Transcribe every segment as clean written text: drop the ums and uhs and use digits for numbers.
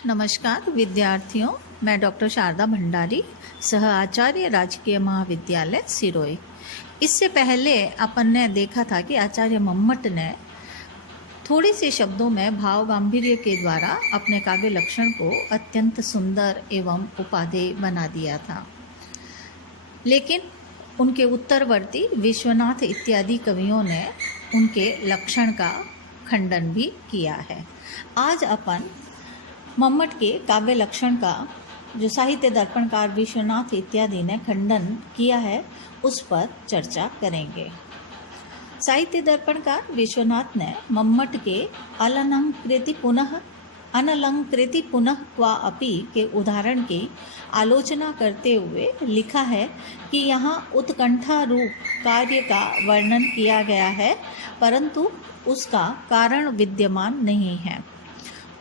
नमस्कार विद्यार्थियों, मैं डॉक्टर शारदा भंडारी, सह आचार्य राजकीय महाविद्यालय सिरोही। इससे पहले अपन ने देखा था कि आचार्य मम्मट ने थोड़े से शब्दों में भाव गांधीर्य के द्वारा अपने काव्य लक्षण को अत्यंत सुंदर एवं उपादेय बना दिया था, लेकिन उनके उत्तरवर्ती विश्वनाथ इत्यादि कवियों ने उनके लक्षण का खंडन भी किया है। आज अपन मम्मट के काव्य लक्षण का जो साहित्य दर्पणकार विश्वनाथ इत्यादि ने खंडन किया है उस पर चर्चा करेंगे। साहित्य दर्पणकार विश्वनाथ ने मम्मट के अनलंकृति पुनः क्वा अपि के उदाहरण की आलोचना करते हुए लिखा है कि यहाँ उत्कंठा रूप कार्य का वर्णन किया गया है, परंतु उसका कारण विद्यमान नहीं है।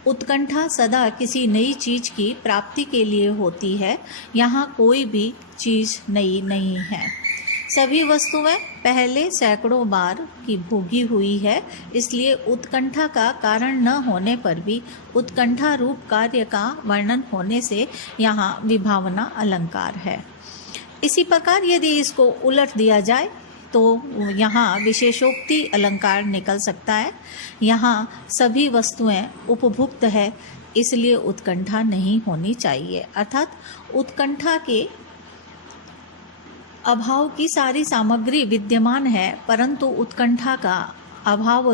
उत्कंठा सदा किसी नई चीज़ की प्राप्ति के लिए होती है, यहाँ कोई भी चीज़ नई नहीं है। सभी वस्तुएं पहले सैकड़ों बार की भोगी हुई है, इसलिए उत्कंठा का कारण न होने पर भी उत्कंठा रूप कार्य का वर्णन होने से यहाँ विभावना अलंकार है। इसी प्रकार यदि इसको उलट दिया जाए तो यहाँ विशेषोक्ति अलंकार निकल सकता है। यहाँ सभी वस्तुएं उपभुक्त है, इसलिए उत्कंठा नहीं होनी चाहिए, अर्थात उत्कंठा के अभाव की सारी सामग्री विद्यमान है, परंतु उत्कंठा का अभाव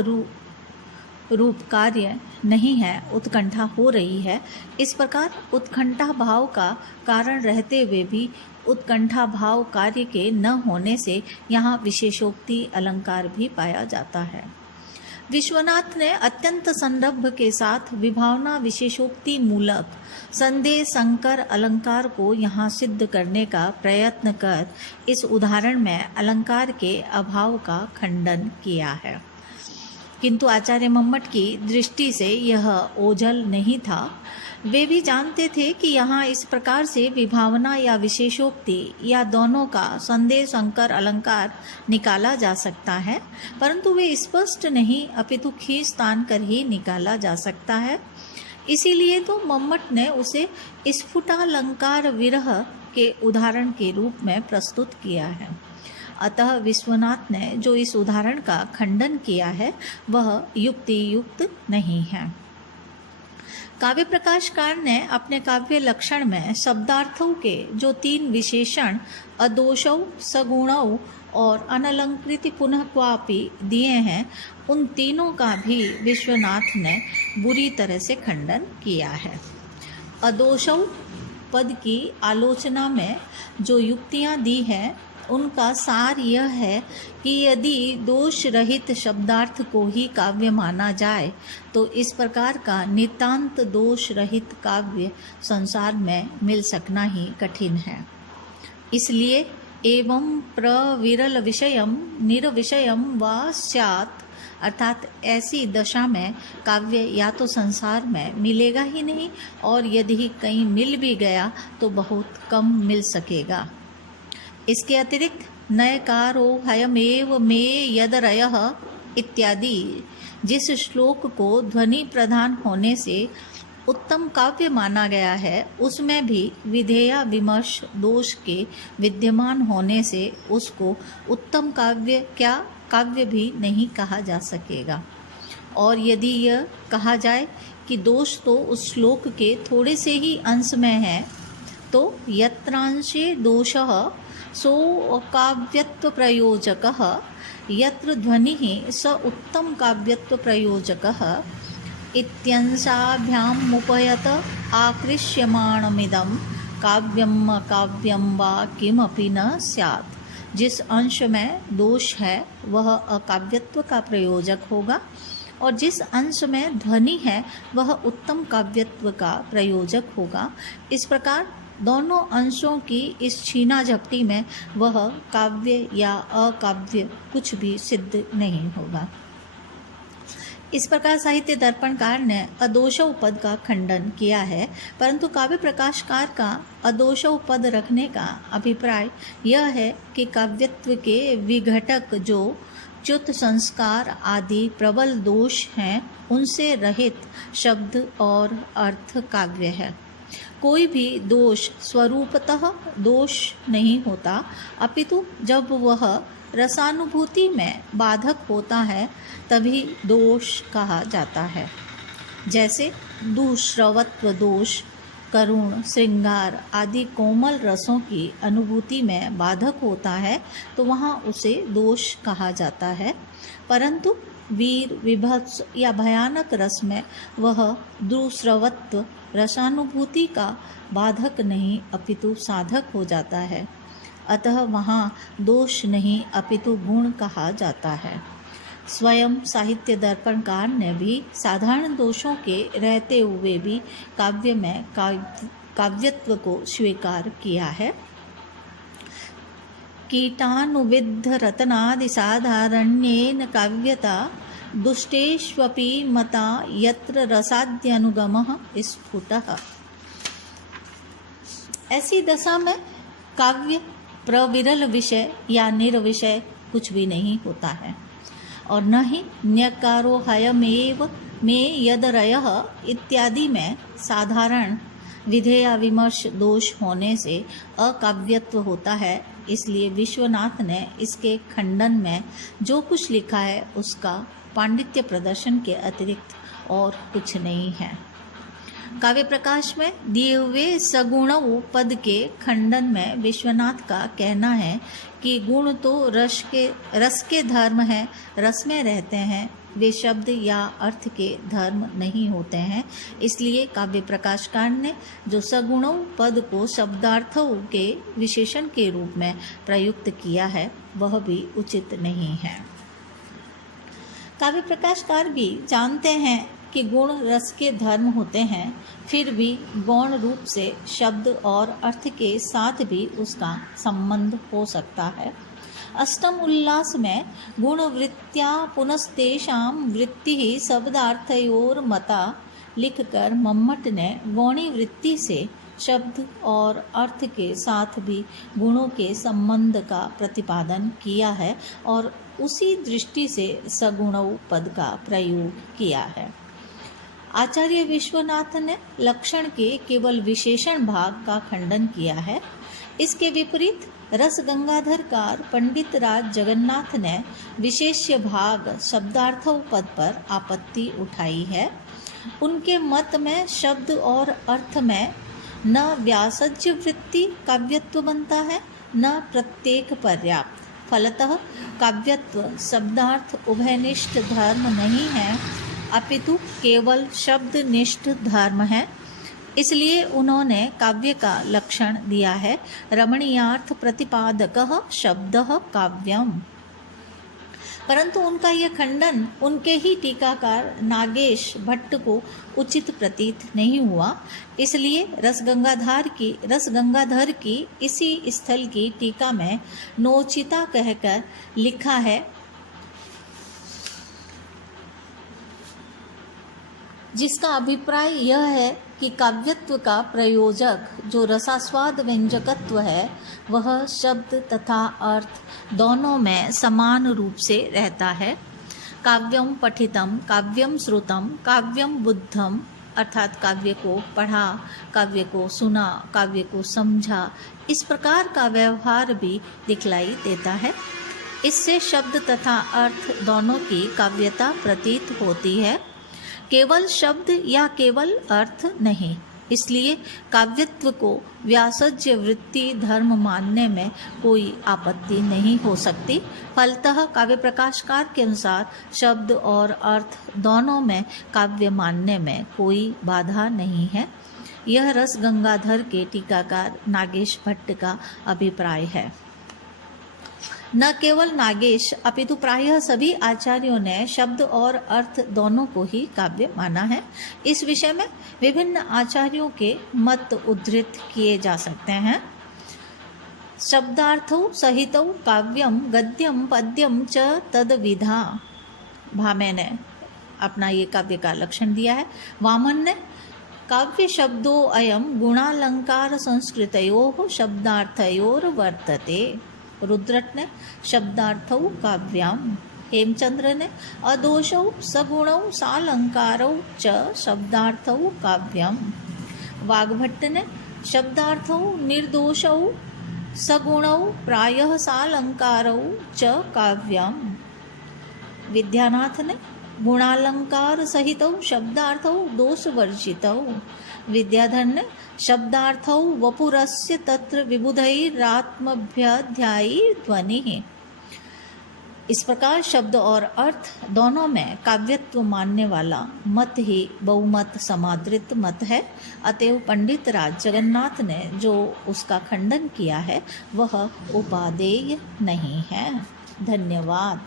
रूप कार्य नहीं है, उत्कंठा हो रही है। इस प्रकार उत्कंठा भाव का कारण रहते हुए भी उत्कंठा भाव कार्य के न होने से यहाँ विशेषोक्ति अलंकार भी पाया जाता है। विश्वनाथ ने अत्यंत संदर्भ के साथ विभावना विशेषोक्ति मूलक संदेह संकर अलंकार को यहाँ सिद्ध करने का प्रयत्न कर इस उदाहरण में अलंकार के अभाव का खंडन किया है, किंतु आचार्य मम्मट की दृष्टि से यह ओझल नहीं था। वे भी जानते थे कि यहाँ इस प्रकार से विभावना या विशेषोक्ति या दोनों का संदेह संकर अलंकार निकाला जा सकता है, परंतु वे स्पष्ट नहीं अपितु खींच तान कर ही निकाला जा सकता है। इसीलिए तो मम्मट ने उसे स्फुटालंकार विरह के उदाहरण के रूप में प्रस्तुत किया है। अतः विश्वनाथ ने जो इस उदाहरण का खंडन किया है वह युक्ति युक्त नहीं है। काव्य प्रकाशकार ने अपने काव्य लक्षण में शब्दार्थों के जो 3 विशेषण अदोषौ, सगुणौ और अनलंकृति पुनः क्वापि दिए हैं, उन तीनों का भी विश्वनाथ ने बुरी तरह से खंडन किया है। अदोषौ पद की आलोचना में जो युक्तियां दी हैं उनका सार यह है कि यदि दोष रहित शब्दार्थ को ही काव्य माना जाए तो इस प्रकार का नितांत दोष रहित काव्य संसार में मिल सकना ही कठिन है। इसलिए एवं प्रविरल विषयम निर्विषयम वा स्यात्, अर्थात ऐसी दशा में काव्य या तो संसार में मिलेगा ही नहीं, और यदि कहीं मिल भी गया तो बहुत कम मिल सकेगा। इसके अतिरिक्त नयकारो हयमेव मे यदरयः इत्यादि जिस श्लोक को ध्वनि प्रधान होने से उत्तम काव्य माना गया है, उसमें भी विधेया विमर्श दोष के विद्यमान होने से उसको उत्तम काव्य क्या काव्य भी नहीं कहा जा सकेगा। और यदि यह कहा जाए कि दोष तो उस श्लोक के थोड़े से ही अंश में है, तो यत्रांशे दोषः सो काव्यत्व प्रयोजकः यत्र ध्वनिः स उत्तम काव्यत्व प्रयोजकः इत्यंशाभ्यामुपयत आकृष्यमाणमिदं काव्यम वा किमपि न स्यात्। जिस अंश में दोष है वह अकाव्यत्व का प्रयोजक होगा, और जिस अंश में ध्वनि है वह उत्तम काव्यत्व का प्रयोजक होगा। इस प्रकार दोनों अंशों की इस छीना झपटी में वह काव्य या अकाव्य कुछ भी सिद्ध नहीं होगा। इस प्रकार साहित्य दर्पणकार ने अदोषौ पद का खंडन किया है, परंतु काव्य प्रकाशकार का अदोषौ पद रखने का अभिप्राय यह है कि काव्यत्व के विघटक जो च्युत संस्कार आदि प्रबल दोष हैं, उनसे रहित शब्द और अर्थ काव्य है। कोई भी दोष स्वरूपतः दोष नहीं होता, अपितु जब वह रसानुभूति में बाधक होता है तभी दोष कहा जाता है। जैसे दुश्रवत्व दोष करुण, श्रृंगार आदि कोमल रसों की अनुभूति में बाधक होता है तो वहाँ उसे दोष कहा जाता है, परंतु वीर, विभत्स या भयानक रस में वह दुश्रवत्व रसानुभूति का बाधक नहीं अपितु साधक हो जाता है। अतः वहाँ दोष नहीं अपितु गुण कहा जाता है। स्वयं साहित्य दर्पणकार ने भी साधारण दोषों के रहते हुए भी काव्य में काव्यत्व को स्वीकार किया है। कीटानुविद्ध रत्नादि साधारण्येन काव्यता दुष्टेष्वपि मता यत्र रसाद्यनुगमः स्फुटः। ऐसी दशा में काव्य प्रविरल विषय या निर्विषय कुछ भी नहीं होता है, और न ही न्यकारोहयमेव में यदरयः इत्यादि में साधारण विधेय विमर्श दोष होने से अकाव्यत्व होता है। इसलिए विश्वनाथ ने इसके खंडन में जो कुछ लिखा है उसका पांडित्य प्रदर्शन के अतिरिक्त और कुछ नहीं है। काव्य प्रकाश में दिए हुए सगुण पद के खंडन में विश्वनाथ का कहना है कि गुण तो रस के धर्म है, रस में रहते हैं, वे शब्द या अर्थ के धर्म नहीं होते हैं। इसलिए काव्य प्रकाशकार ने जो सगुण पद को शब्दार्थों के विशेषण के रूप में प्रयुक्त किया है वह भी उचित नहीं है। काव्य प्रकाशकार भी जानते हैं कि गुण रस के धर्म होते हैं, फिर भी गौण रूप से शब्द और अर्थ के साथ भी उसका संबंध हो सकता है। अष्टम उल्लास में गुणवृत्त्या पुनस्तेषां वृत्ति ही शब्दार्थयोर्मता लिखकर मम्मट ने गौणी वृत्ति से शब्द और अर्थ के साथ भी गुणों के संबंध का प्रतिपादन किया है और उसी दृष्टि से सगुणौ पद का प्रयोग किया है। आचार्य विश्वनाथ ने लक्षण के केवल विशेषण भाग का खंडन किया है। इसके विपरीत रस गंगाधरकार पंडित राज जगन्नाथ ने विशेष्य भाग शब्दार्थों पद पर आपत्ति उठाई है। उनके मत में शब्द और अर्थ में न व्यासज्य वृत्ति काव्यत्व बनता है, न प्रत्येक पर्याप्त। फलतः काव्यत्व शब्दार्थ उभयनिष्ठ धर्म नहीं है, अपितु केवल शब्दनिष्ठ धर्म है। इसलिए उन्होंने काव्य का लक्षण दिया है, रमणीयार्थ प्रतिपादकः शब्दः काव्यम। परंतु उनका यह खंडन उनके ही टीकाकार नागेश भट्ट को उचित प्रतीत नहीं हुआ। इसलिए रसगंगाधर की इसी स्थल की टीका में नोचिता कहकर लिखा है, जिसका अभिप्राय यह है कि काव्यत्व का प्रयोजक जो रसास्वाद व्यंजकत्व है वह शब्द तथा अर्थ दोनों में समान रूप से रहता है। काव्यम पठितम, काव्यम श्रुतम, काव्यम बुद्धम, अर्थात काव्य को पढ़ा, काव्य को सुना, काव्य को समझा, इस प्रकार का व्यवहार भी दिखलाई देता है। इससे शब्द तथा अर्थ दोनों की काव्यता प्रतीत होती है, केवल शब्द या केवल अर्थ नहीं। इसलिए काव्यत्व को व्यासज्य वृत्ति धर्म मानने में कोई आपत्ति नहीं हो सकती। फलतः काव्य प्रकाशकार के अनुसार शब्द और अर्थ दोनों में काव्य मानने में कोई बाधा नहीं है। यह रस गंगाधर के टीकाकार नागेश भट्ट का अभिप्राय है। न केवल नागेश अपितु प्रायः सभी आचार्यों ने शब्द और अर्थ दोनों को ही काव्य माना है। इस विषय में विभिन्न आचार्यों के मत उद्धृत किए जा सकते हैं। शब्दार्थौ सहितौ काव्यम गद्यम पद्यम च तद्विधा, भामे ने अपना ये काव्य का लक्षण दिया है। वामन ने काव्य शब्दो अयम गुणालंकार संस्कृतयोः शब्दार्थयोर वर्तते। रुद्रट ने शब्दार्थौ काव्याम हेमचंद्र ने अदोषौ सगुणौ सालंकारौ च शब्दार्थौ काव्यम। वाग्भट्ट ने शब्दार्थौ निर्दोषौ सगुणौ प्रायः सालंकारौ च काव्यम। विद्यानाथ ने गुणालंकार सहितौ शब्दार्थौ दोषवर्जितौ। विद्याधर ने शब्दार्थौ वपुरस्य तत्र विबुधैरात्मभ्यध्यायी ध्वनिः। इस प्रकार शब्द और अर्थ दोनों में काव्यत्व मानने वाला मत ही बहुमत समादृत मत है। अतएव पंडित राज जगन्नाथ ने जो उसका खंडन किया है वह उपादेय नहीं है। धन्यवाद।